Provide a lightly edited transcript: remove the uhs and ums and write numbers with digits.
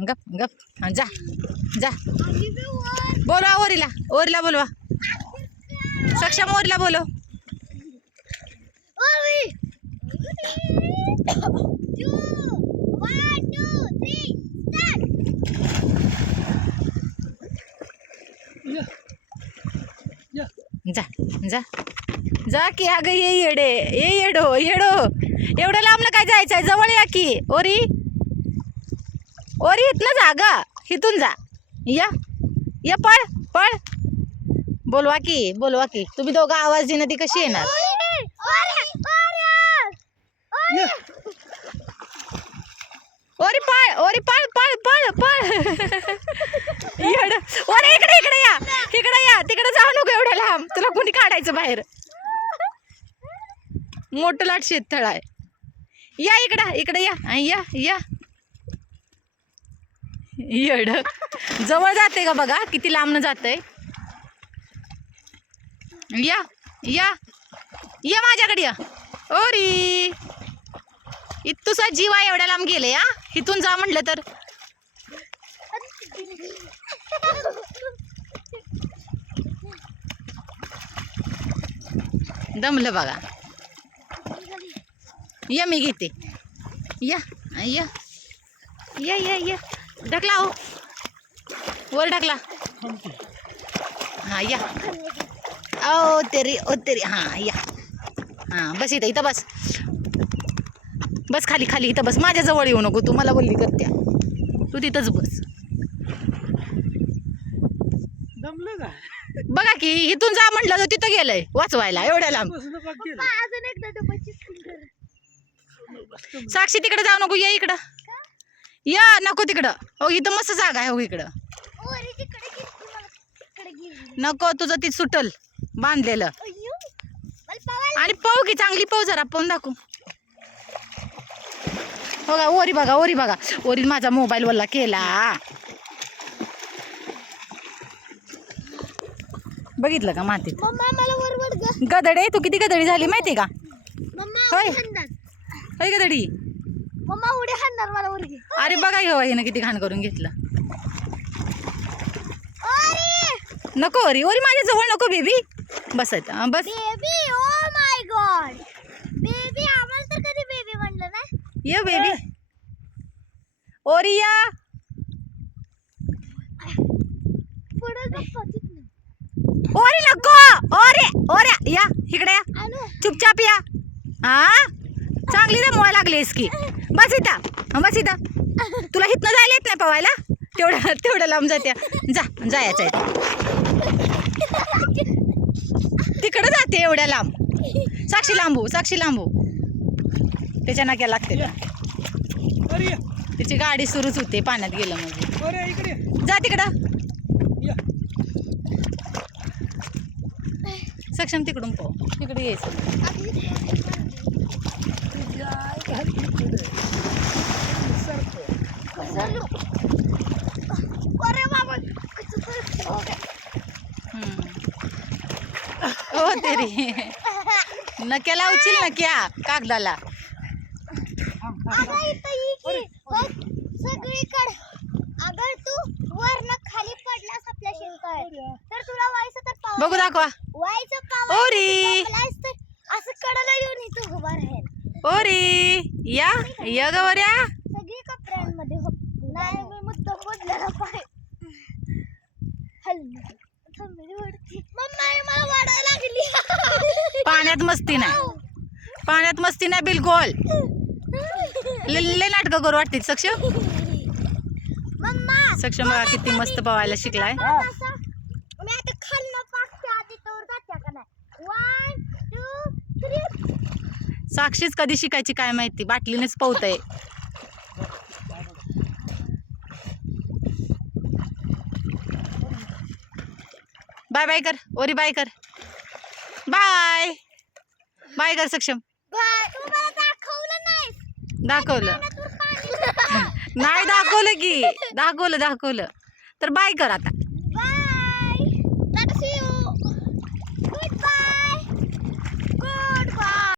गप गप हा, जा जा बोलवा ओरीला ओरीला बोलवा सक्षम ओरीला बोलव जा जा जा की अगं ये येडे ये येडो येडो एवढं लांबलं काय जायचंय जवळ या की ओरी ओरी इथनं जा ग इथून जा या पळ पळ बोलवा की तुम्ही दोघं आवाज देणं ती कशी येणार ओरी पळ पळ पळ पळ येड ओरे इकडे या तिकडे जाऊ नको एवढ्या लांब तुला कोणी काढायचं बाहेर मोठं लाट शेततळ आहे या इकडे या येड जवळ जाते का बघा किती लांबनं जातंय या माझ्याकडे या ओरी तुझा जीवा एवढ्या लांब गेले हा इथून जा म्हटलं तर दमलं बघा या मी घेते या ढकला हो वर ढकला हा या ओ तेरी हा या हा बस इथं बस खाली इथं बस माझ्या जवळ येऊ नको तू मला बोलली करत्या तू तिथंच बस बघा की इथून जा म्हटलं तर तिथं गेलंय वाचवायला एवढ्या लांब साक्षी तिकडे जाऊ नको या इकडं या नको तिकडं हो इथं मस्त जागा आहे हो इकडं नको तुझं ती सुटल बांधलेलं आणि पाहू की चांगली पाहू जरा पाहून दाखवू बघा ओरी बघा ओरी माझा मोबाईल वल्ला केला बघितलं का मातीत गदडे तू किती गदडी झाली माहिती का होय गदडी अरे बघा हिनं किती घाण करून घेतलं नको ओरी माझ्या जवळ नको बेबी बस बस ये बेबी ओरी या ओरी नको ओरे या इकडे या चुपचाप या हा चांगली रमवायला लागलीस की बस इथं तुला हितनं जायला येत नाही पवायला तेवढं लांब जात्या जायचं आहे तिकडं जाते एवढ्या लांब साक्षी लांबू त्याच्या नाक्या लागते त्याची गाडी सुरूच होते पाण्यात गेलं म्हणजे जा तिकडं सक्षम तिकडून पाहू तिकडे यायचं हो तेरी नक्या लावशील नक्या कागदाला सगळीकडे अगर तू वरनं खाली पडलास आपल्या शेतात तर तुला व्हायचं तर बघू दाखवा व्हायचं ओरी असं कडाला येऊन इथं उभा राहील ओरी या गवऱ्या सगळी कपड्यांमध्ये नाही मी मुद्दा बोललेला पाय मम्मा मला वाढायला लागली पाण्यात मस्ती नाही बिलकुल लय नाटकं करू वाटते सक्षम सक्षम बघा किती मस्त पवायला शिकलाय मी आता खाल्लं पाकच्या आधी तोर जात्या का नाही 1 2 3 साक्षीच कधी शिकायची काय माहिती बाटलीनेच पावतय बाय बाय कर ओरी बाय कर बाय कर सक्षम दाखवलं नाही दाखवलं तर बाय कर आता